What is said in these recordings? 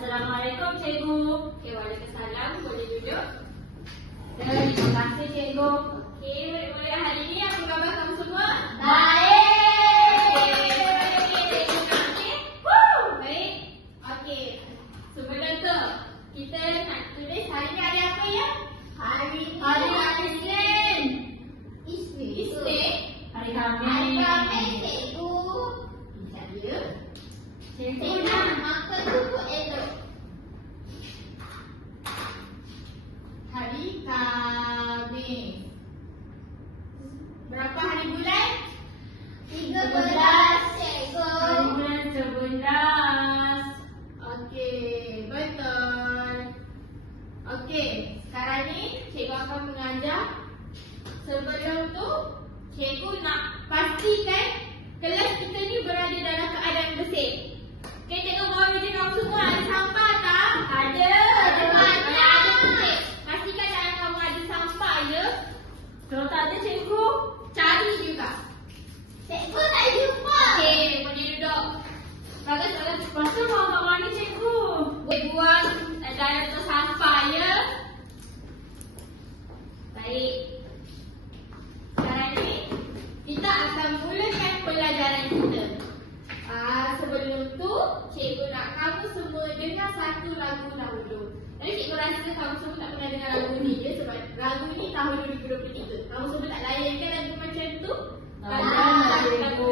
Assalamualaikum cikgu. Okey, waalaikumsalam. Boleh duduk. Terima kasih cikgu. Okey, boleh hari ni apa khabar kamu semua? Baik. Okey, cikgu nak okey? Baik. Okey. Sebelum tu, kita nak tulis hari ni hari apa ya? Hari Isnin. Isnin? Hari Khamis. Cikgu. Sekejap ya. Cikgu nak makan buku elok. Hari Khamis. Berapa hari bulan? 13, cikgu. Hari bulan 11. Okey, betul. Okey, sekarang ni cikgu akan mengajar. Sebelum tu, cikgu nak pastikan kelas kita ni berada dalam keadaan bersih. Okey, cikgu bawa meja kamu semua ada sampah tak? Ada. Ada banyak. Pastikan dalam kamu ada sampah ya. Kalau tak ada cikgu, cari juga. Cikgu tak jumpa. Okey, boleh duduk. Bagus, bagus. Lepas tu bawa kat mana cikgu? Boleh buang dalam tu sampah ya. Baik. Sekarang ni, kita akan mulakan pelajaran kita. Sebelum tu, cikgu nak kamu semua dengar satu lagu dahulu. Tapi cikgu rasa kamu semua tak pernah dengar lagu ni je sebab lagu ni tahun 2023. Kamu semua tak layankan lagu macam tu? Lagu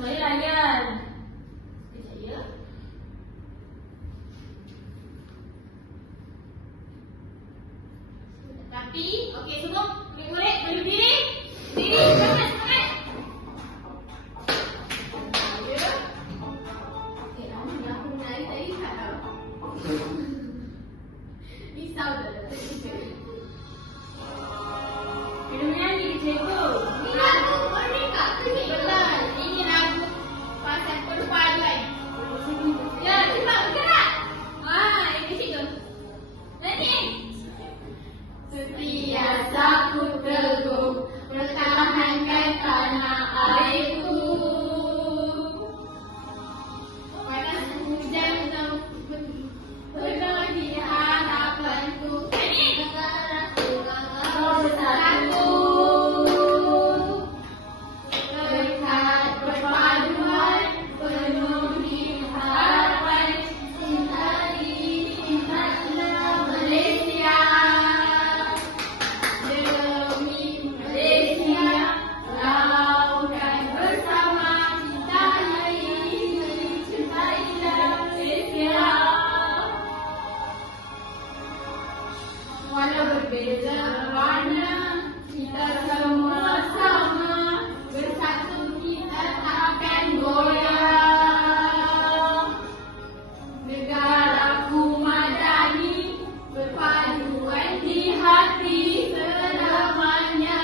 saya layan. Sekejap ya. Tapi, okey semua murid-murid boleh berdiri? Berdiri, semangat, semangat. Risau dah. Kena menyanyi ke cikgu? Ini lagu mereka ke cikgu? Betul. Ini lagu pasal perpaduan. Ya, cepat bergerak. Ini cikgu. Nanti. Setiasa ku teguh pertahankan tanah airku. Panas hujan penuh di harapanku. Negaraku bersatu. Berkat perpaduan penuh di harapan. Cinta diingatlah Malaysia. Demi Malaysia, laukan bersama kita ini. Cintailah Malaysia. Walau berbeza warna, kita semua sama. Bersatu kita takkan goyang. Negaraku madani, perpaduan di hati selamanya.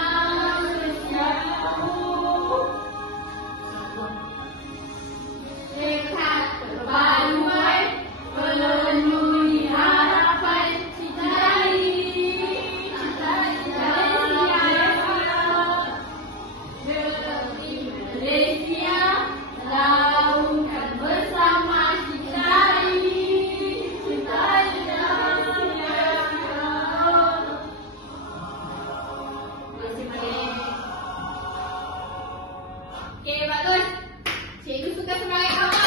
Dekat perpaduan penuh di harapan. Cintai Malaysia, laukan bersama kita ini. Cintai Malaysia. Okey, bagus. Cikgu suka semangat kamu.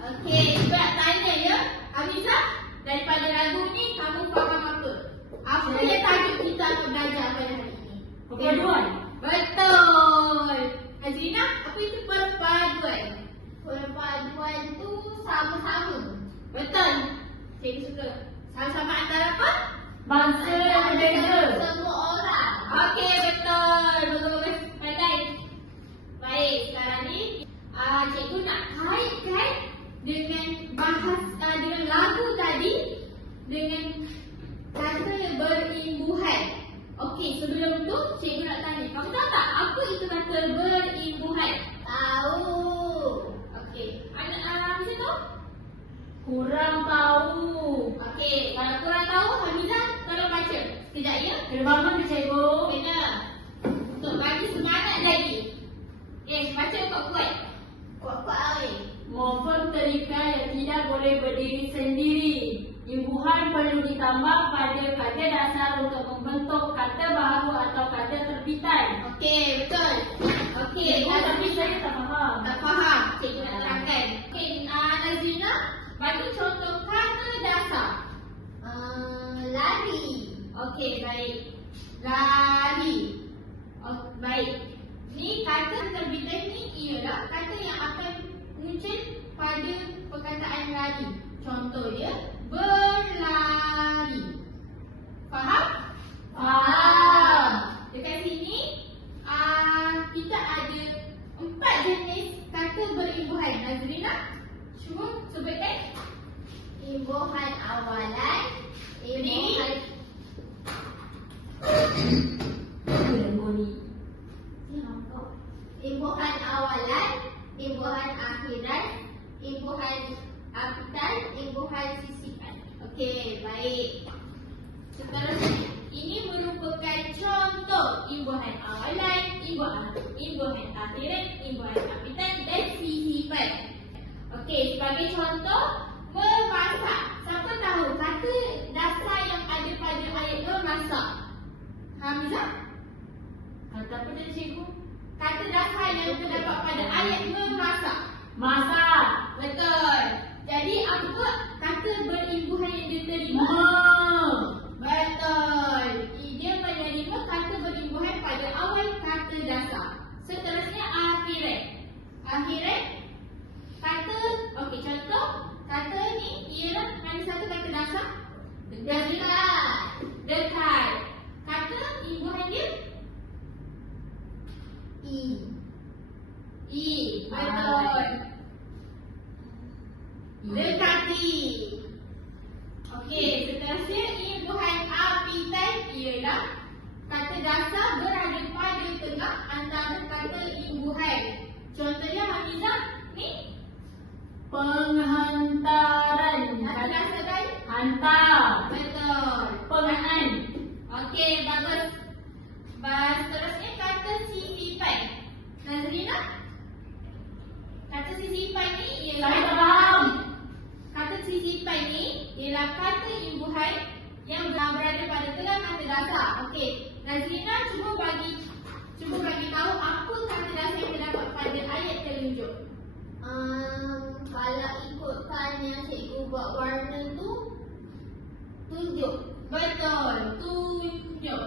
Okey, cikgu nak tanya ya. Amiza, daripada lagu ni kamu faham apa? Apa yang tajuk kita akan belajar pada hari ini? Perpaduan. Betul. Azrina, apa itu perpaduan? Perpaduan tu sama-sama. Betul. Cikgu suka. Sama-sama antara apa? Bangsa dan negara. Semua orang. Okey, betul. Bagus-bagus. Pandai. Baik, sekarang ni cikgu nak kaitkan dengan dengan lagu tadi dengan Kena bangun ke cikgu? Kena. Untuk bagi semangat lagi. Baca kuat-kuat. Kuat-kuat awal. Morfem tarikan yang tidak boleh berdiri sendiri. Imbuhan perlu ditambah pada kata dasar untuk membentuk kata baharu atau kata terbitan. Okey, betul. Okey, Tapi saya tak faham. tak faham. Cikgu nak terangkan. Okey, Nazrina, bagi contoh kata dasar. Lari. Okey, baik. Lari. Baik. Ni kata terbitan ni ialah kata yang akan muncul pada perkataan lari. Contoh dia, berlari. Faham? Faham. Dekat sini kita ada 4 jenis kata berimbuhan. Nazrina, cuba sebutkan. Imbuhan awalan, imbuhan imbuhan awalan, imbuhan akhiran, imbuhan apitan, imbuhan sisipan. Okey, baik. Seterusnya, ini merupakan contoh imbuhan awalan, imbuhan akhiran, imbuhan apitan dan sisipan. Okey, sebagai contoh, memasak. Siapa tahu kata dasar yang ada pada ayat memasak? Hamzah? Kata apa tadi cikgu? Kata dasar yang terdapat pada ayat memasak. Masak. Betul. Jadi apa kata berimbuhan yang diterima? Betul. Dia menerima kata berimbuhan pada awal kata dasar. Seterusnya akhirat. Akhirat kata, okey, contoh kata ni ialah mana satu kata dasar? Dekat. Dekat. Kata imbuhan dia? Betul. Dekati. Okey, seterusnya imbuhan apitan ialah kata dasar berada pada tengah antara kata imbuhan. Contohnya Hamizah ni Penghantaran. kata dasar kan? Hantar. Betul. Pengan. Okey, bagus. Seterusnya kata sisipan. Nazrina? Kata sisipan ni ialah Saya tak faham. Kata sisipan ni ialah kata imbuhan yang berada pada tengah kata dasar. Okey, Nazrina cuba bagi tahu apa kata dasar yang terdapat pada ayat telunjuk. Kalau ikutkan yang cikgu buat warna tu, tunjuk. Betul, tunjuk.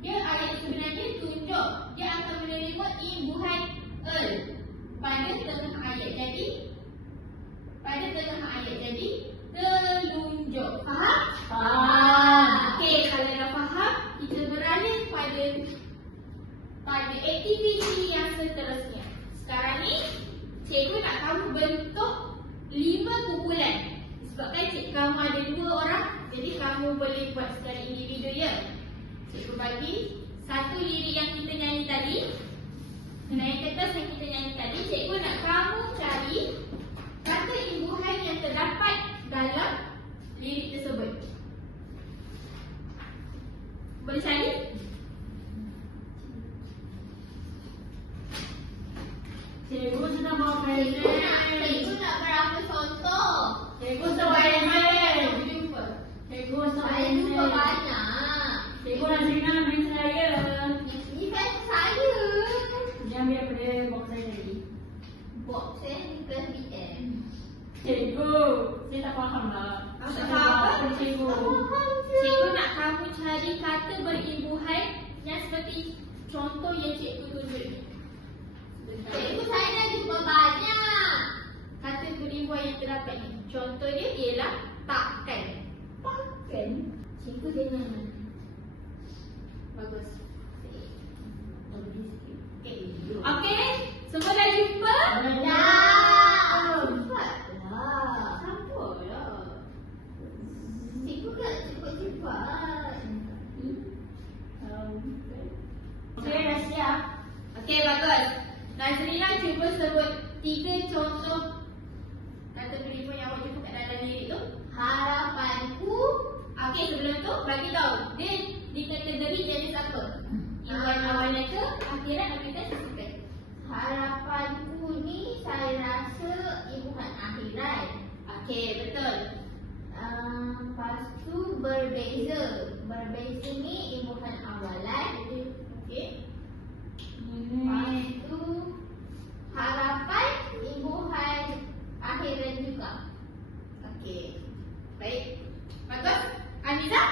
Dia ayat sebenarnya tunjuk. Dia akan menerima imbuhan el pada tengah ayat. Jadi telunjuk. Faham? Faham. Okey, kalau dah faham, kita beralih pada aktiviti yang seterusnya. Sekarang ni, cikgu nak kamu bentuk 5 kumpulan. Sebabkan kamu ada 2 orang, jadi kamu boleh buat secara individu ya. Cikgu bagi satu lirik yang kita nyanyi tadi. Kenaian kertas yang kita nyanyi tadi, cikgu nak kamu cari kata imbuhan yang terdapat dalam lirik tersebut. Boleh cari? Cikgu sedang bawa present. Cikgu nak berapa contoh? Cikgu sebaik-baik. Jumpa. Cikgu Saya jumpa sebaik-baik. banyak. Cikgu Nazrina beri saya. Ini kan saya. Jangan biar pada box saya lagi. Box bukan BM. Cikgu, saya tak faham lah. Tak faham? Cikgu. Cikgu nak kamu cari kata berimbuhan yang seperti contoh yang cikgu tunjuk ni. Cikgu, saya dah jumpa banyak kata berimbuhan yang terdapat ni. Contoh dia ialah takkan. Takkan? Cikgu jangan. Bagus. Okey, semua dah jumpa? Dah. Cepatlah. Sabarlah. Cikgu nak cepat-cepat. Saya dah siap. Okey, bagus. Nazrina cuba sebut 3 contoh kata berimbuhan yang awak jumpa kat dalam lirik tu. Harapanku. Okey, sebelum tu bagi tahu. Dia dikategori jenis apa? Imbuhan awalan ke akhiran atau kita sesukai? Harapanku ni saya rasa imbuhan akhirat. Okey, betul. Lepas tu berbeza. Berbeza ni imbuhan awalan. Okey. Lepas tu harapan imbuhan akhirat juga. Okey. Baik. Bagus. Hamiza?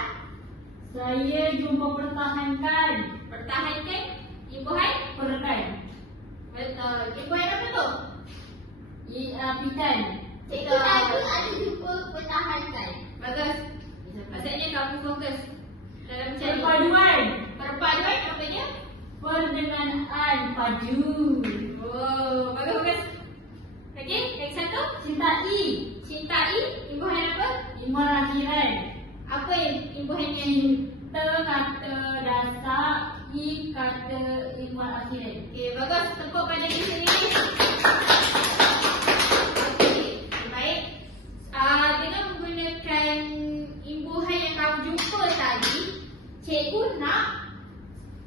Saya jumpa pertahankan. Pertahankan imbuhan? Perekan. Betul. Imbuhan apa tu? Pikan. Cikgu tadi ada jumpa pertahankan. Bagus. Maksudnya kamu fokus dalam mencari Perpaduan. perpaduan apa dia? Pendengaran padu. Oh, bagus. Okey, yang satu? Cintai. Cintai, imbuhan apa? Imbuhan akhiran. Apa imbuhannya? Cinta kata dasar. I kata imbuhan akhiran. Okey, bagus. Tepuk pada diri sendiri. Okey, baik. Dengan menggunakan imbuhan yang kamu jumpa tadi, cikgu nak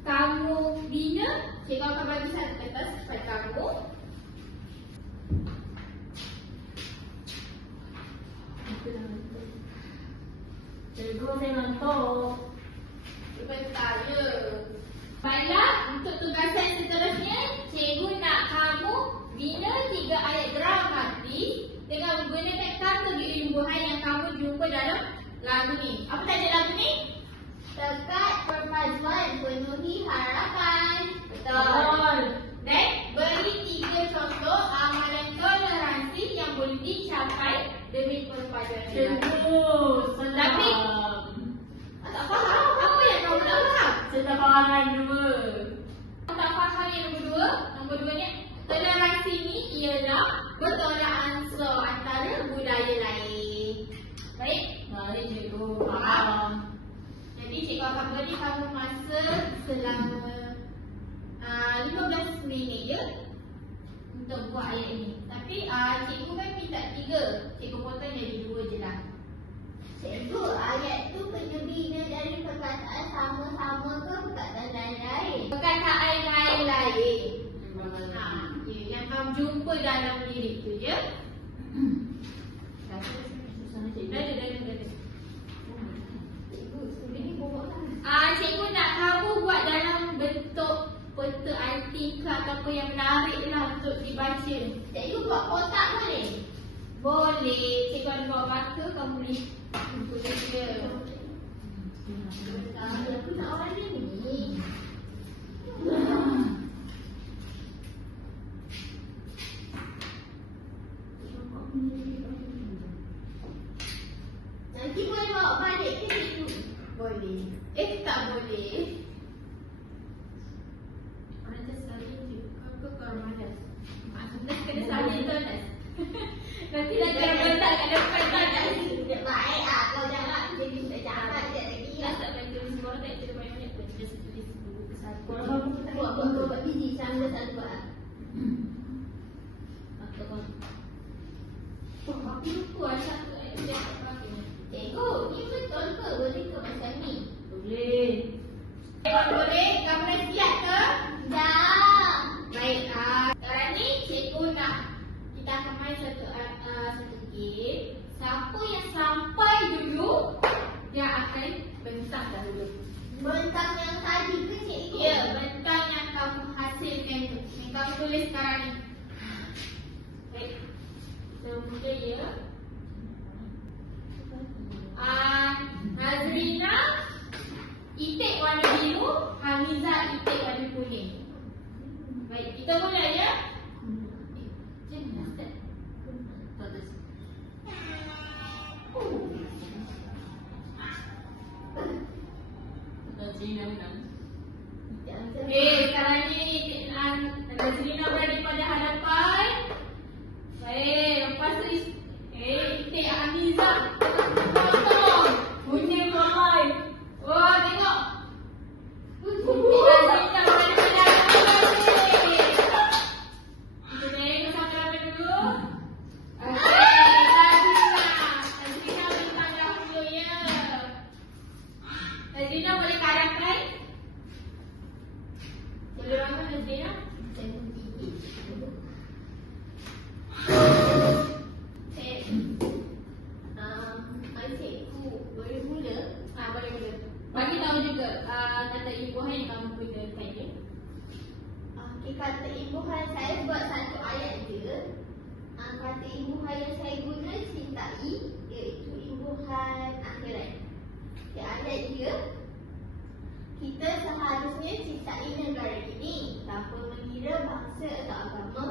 kamu bina. Cikgu akan bagi satu kertas kepada kamu. Cikgu saya ngantuk. Sebentar je. Baiklah, untuk tugasan seterusnya, cikgu nak kamu bina 3 ayat gramatik dengan menggunakan kategori imbuhan yang kamu jumpa dalam lagu ni. Apa tajuk lagu ni? Tekad perpaduan penuhi harapan. Betul. Dan beri 3 contoh amalan toleransi yang boleh dicapai demi perpaduan nilai. Cikgu, Tapi tak faham. Apa yang kamu tak faham? saya tak faham dua. Kamu tak faham yang nombor dua ni. Toleransi ni ialah bertolak ansur antara budaya lain. Baik? Baik cikgu, Faham? faham. Jadi cikgu akan beri kamu masa selama 15 minit je untuk buat ayat ini. Tapi cikgu kan minta 3. Cikgu potong jadi 2 je lah. Cikgu, ayat tu kena bina dari perkataan sama-sama ke perkataan lain-lain? Perkataan lain-lain. Yang kamu jumpa dalam lirik tu je. Dah. Cikgu, sudah ni bobok lah. Cikgu nak kamu buat dalam bentuk peta anting ke ataupun yang menarik lah untuk dibaca. Cikgu buat kotak boleh? Boleh. Cikgu ada bawa baka, kamu boleh tulis je. Aku nak warna ni. Nanti boleh bawa balik ke cikgu? Boleh. Tak boleh. Ada salin je. Apa kau malas? Nak kena salin tu Nas. Nanti dah kena bentak kat depan Nas. Baik lah, kau jangan jadi tak jahat sekejap lagi. Nas tak main tulis semua orang tak cerita banyak-banyak pun. Dia tulis buku ke satu. Buat biji, sama satu buat. Apa kau? Aku lupa satu ayat dia tak pakai. Cikgu, ni betul ke? Boleh ke macam ni? Boleh. Kalau boleh, kamu dah siap ke? Dah. Baik, sekarang ni cikgu nak kita akan main satu game. Siapa yang sampai dulu, dia akan bentang dahulu. Bentang yang tadi ke cikgu? Ya, bentang yang kamu hasilkan tu. Yang kamu tulis sekarang ni. Baik. Kita mula ya. Nazrina itik warna biru, Hamizah itik warna kuning. Baik, kita mula ya. Sekarang ni Nazrina berada pada hadapan. Baik, lepas tu itik Hamizah. Potong. Kuning mulai. Oh, tengok. Itik Nazrina berada pada hadapan. kata imbuhan yang kamu gunakan ya? Okey, kata imbuhan saya buat satu ayat je. Kata imbuhan yang saya guna cintai, iaitu imbuhan akhirat. Okey, ayat dia. Kita seharusnya cintai negara ini tanpa mengira bangsa atau agama,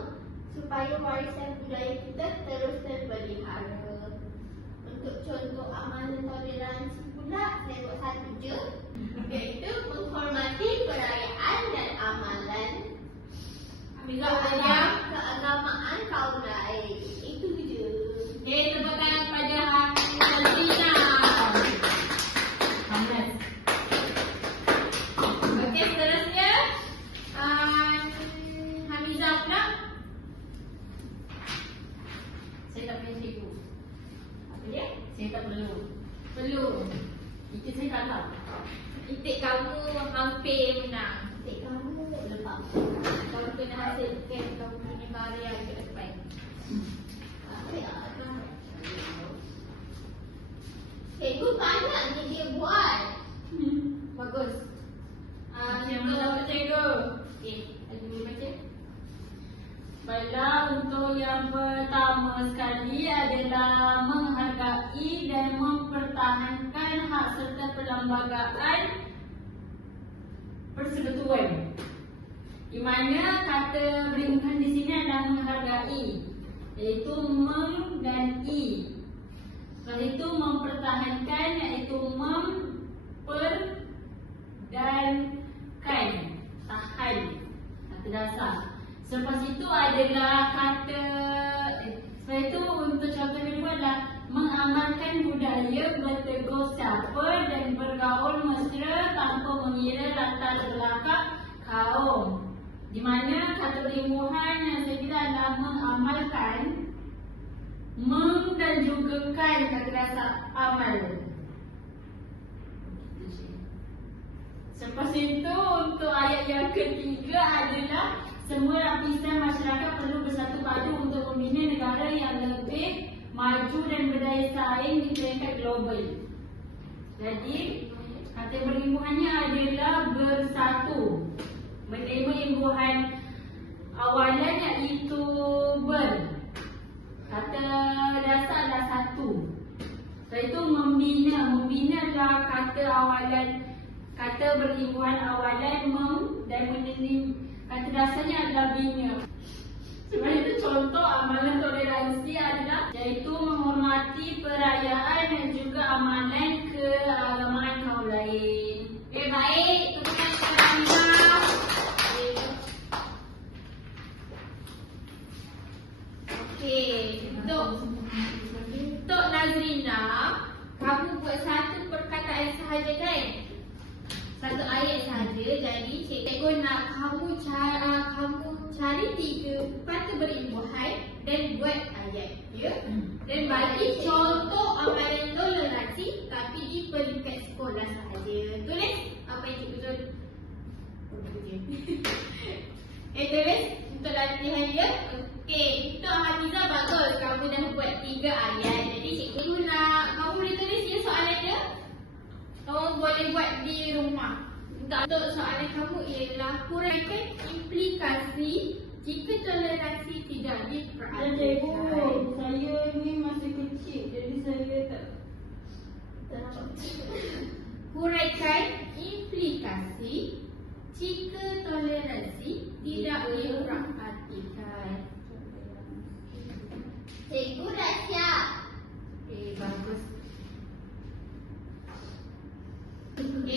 supaya warisan budaya kita terus terpelihara. Untuk contoh amalan toleransi pula, saya buat satu je, iaitu menghormati perayaan dan amalan keagamaan kaum lain. Itu je. Okay, tepuk tangan pada Nazrina. Panas. Okey, seterusnya Hamizah pula. Saya tak punya cikgu. Apa dia? Saya tak perlu. Perlu. Itu saya tak tahu. Itik kamu hampir menang. Cik kamu lepas. Kamu kena hasilkan kamu punya karya ke depan. Cikgu banyak ni dia buat. Bagus. Yang mana dapat cikgu? Okey, lagi boleh baca? Baiklah, untuk yang pertama sekali adalah menghargai dan mempertahankan hak serta perlembagaan persekutuan. Di mana kata berimbuhan di sini adalah menghargai, iaitu meng dan i. Setelah itu mempertahankan, iaitu memperdankan, tahan, kata dasar. Selepas itu adalah kata setelah itu untuk contoh kedua adalah mengamalkan budaya bertegur sapa dan bergaul mesra tanpa mengira latar belakang kaum. Di mana kata berimbuhan yang saya kira adalah mengamalkan, dan juga kan kata dasar amal. Selepas itu untuk ayat yang ketiga adalah semua lapisan masyarakat perlu bersatu padu untuk membina negara yang lebih maju dan berdaya saing di peringkat global. Jadi, kata berimbuhannya adalah bersatu. Menerima imbuhan awalan iaitu kata dasar adalah satu. Setelah itu membina. Membina adalah kata awalan, kata berimbuhan awalan dan menerima. Kata dasarnya adalah bina. Sebab itu contoh amalan toleransi adalah iaitu menghormati perayaan dan juga amalan keagamaan kaum lain. Okey, baik. Tepukan kepada Hamizah. Okey, untuk Nazrina, kamu buat satu perkataan sahaja kan? Satu ayat sahaja. Jadi cikgu nak kamu cari 3 kata berimbuhan dan buat ayat, ya? Dan bagi contoh amalan toleransi tapi di peringkat sekolah sahaja. Tulis apa yang cikgu tulis. Tulis untuk latihan dia. Okey, untuk Hamizah bagus. Kamu dah buat 3 ayat. Jadi cikgu nak kamu boleh tulis ya soalan dia. Kamu boleh buat di rumah. Untuk soalan kamu ialah huraikan implikasi jika toleransi tidak diperhatikan. Cikgu, saya ni masih kecil, jadi saya tak. Huraikan implikasi jika toleransi tidak diperhatikan. Cikgu dah siap. Bagus.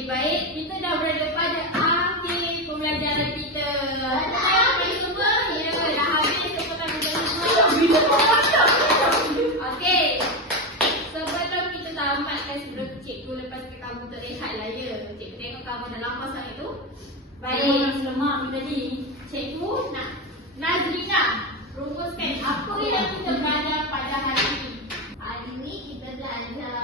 Baik, kita dah berada pada akhir pembelajaran kita. Sampai jumpa. Ya, dah habis sekolah kita. Okey. Sebelum kita tamatkan, sebelum cikgu lepaskan kamu untuk rehat lah ya. Cikgu tengok kamu dah lama sangat tu. Baik. Lemak ni tadi. Cikgu nak Nazrina rumuskan apa yang kita belajar pada hari ini. Hari ni kita belajar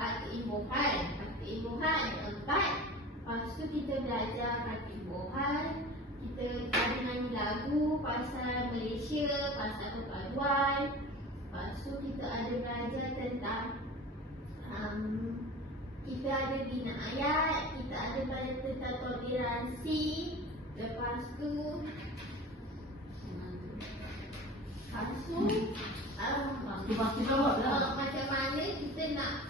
kata imbuhan. Kata imbuhan 4. Lepas tu kita belajar kata imbuhan. Kita ada nyanyi lagu pasal Malaysia, pasal perpaduan. Lepas tu kita ada belajar tentang kita ada bina ayat, kita ada pada tentang toleransi. Lepas tu Pasti jawab lah. macam mana kita nak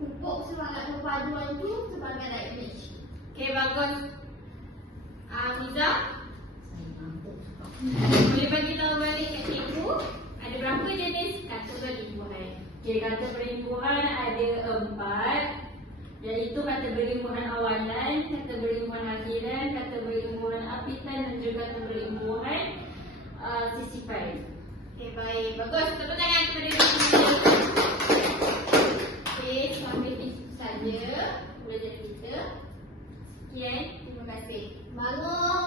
pupuk semangat perpaduan tu sebagai right image. Okey, bagus. Miza, boleh bagi tahu balik kat cikgu ada berapa jenis kata berimbuhan? Okey, kata berimbuhan ada 4, iaitu kata berimbuhan awalan, kata berimbuhan akhiran, kata berimbuhan apitan dan juga kata berimbuhan sisipan. Okey, baik. Bagus. Tepuk tangan kepada cikgu. Okey, sampai di situ saja pelajaran kita. Sekian, terima kasih. Bangun.